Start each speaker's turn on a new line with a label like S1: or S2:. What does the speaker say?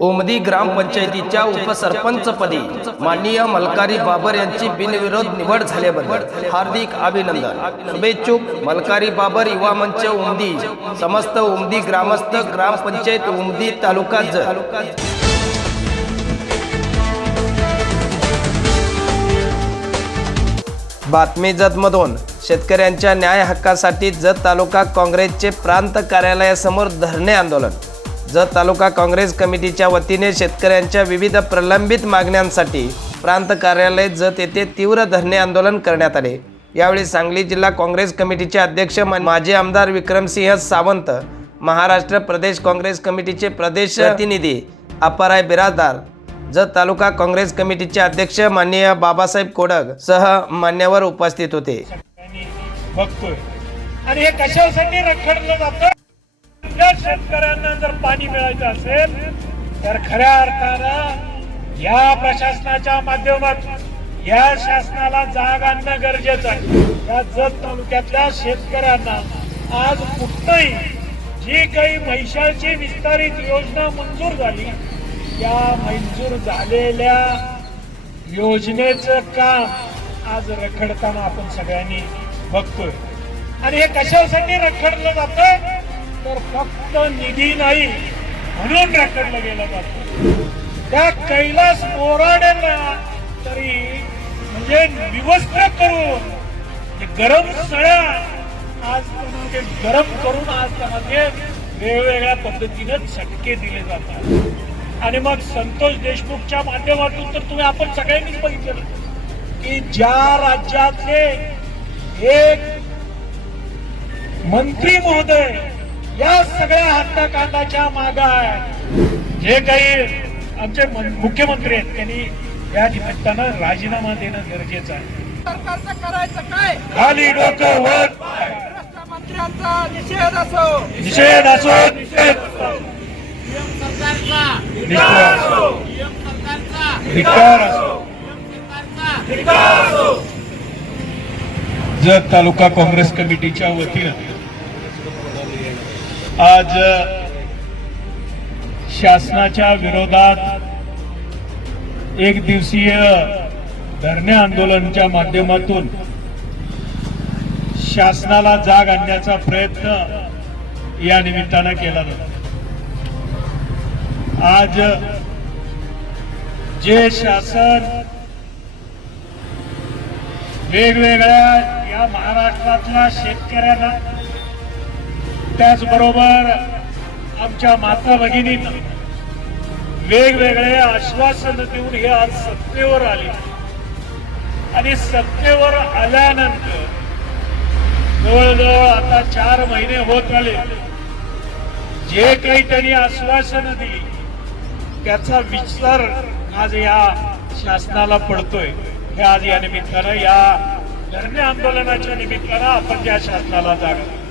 S1: ओमदी ग्रामपंचायतीच्या उपसरपंचपदी माननीय मलकारी बाबर यांची बिनविरोध निवड झाल्याबद्दल हार्दिक अभिनंदन. शुभेच्छुक मलकारी बाबर युवा मंच उमदी समस्त उमदी ग्रामस्थ ग्रामपंचायत उमदी तालुका जत बातमी जतमधून शेतकऱ्यांच्या न्याय हक्कासाठी जत तालुका काँग्रेसचे प्रांत कार्यालयासमोर धरणे आंदोलन. जत तालुका काँग्रेस कमिटीच्या वतीने शेतकऱ्यांच्या विविध प्रलंबित मागण्यांसाठी प्रांत कार्यालय जत येथे तीव्र धरणे आंदोलन करण्यात आले. यावेळी सांगली जिल्हा काँग्रेस कमिटीचे अध्यक्ष माजी आमदार विक्रमसिंह सावंत महाराष्ट्र प्रदेश काँग्रेस कमिटीचे प्रदेश प्रतिनिधी अपाराय बिराजदार जत तालुका काँग्रेस कमिटीचे अध्यक्ष माननीय बाबासाहेब कोडक सह मान्यवर उपस्थित होते.
S2: बघतोय आणि हे कशासाठी रखडलं जातं? आपल्या शेतकऱ्यांना जर पाणी मिळायचं असेल तर खऱ्या अर्थानं या प्रशासनाच्या माध्यमातून या शासनाला जाग आणणं गरजेचं आहे. या जत तालुक्यातल्या शेतकऱ्यांना आज कुठंही जी काही म्हैशाची विस्तारित योजना मंजूर झाली या मंजूर झालेल्या योजनेचं काम आज रखडताना आपण सगळ्यांनी बघतोय. आणि हे कशासाठी रखडलं जातं तर फक्त निधी नाही म्हणून रखडलं गेलं जातं त्या कैलास बोराड्याला तरी म्हणजे विवस्त्र करून गरम सळ्या आज म्हणजे गरम करून आज त्यामध्ये वेगवेगळ्या पद्धतीने झटके दिले जातात. आणि मग संतोष देशमुखच्या माध्यमातून तर तुम्ही आपण सगळ्यांनीच बघितलं की ज्या राज्यातले एक मंत्री महोदय या सगळ्या हत्याकांडाच्या माग आहे जे काही आमचे मुख्यमंत्री आहेत त्यांनी या निमित्तानं राजीनामा देणं गरजेचं आहे.
S3: सरकारचं करायचं काय?
S2: खाली डोकं वर.
S3: भ्रष्ट मंत्र्यांचा निषेध असो.
S2: निषेध असो निषेध असो. धिक्कार असो. धिक्कार असो. धिक्कार असो. जत तालुका काँग्रेस कमिटीच्या वतीनं आज शासनाच्या विरोधात एक दिवसीय धरणे आंदोलनच्या माध्यमातून शासनाला जाग आणण्याचा प्रयत्न या निमित्तानं केला जातो. आज जे शासन वेगवेगळ्या या महाराष्ट्रातल्या शेतकऱ्यांना त्याचबरोबर आमच्या माता भगिनींना वेगवेगळे आश्वासन देऊन हे आज सत्तेवर आले. आणि सत्तेवर आल्यानंतर जवळजवळ आता चार महिने होत आले. जे काही त्यांनी आश्वासन दिली त्याचा विचार आज या शासनाला पडतोय. हे आज या निमित्तानं या धरणे आंदोलनाच्या निमित्तानं आपण त्या शासनाला जागतो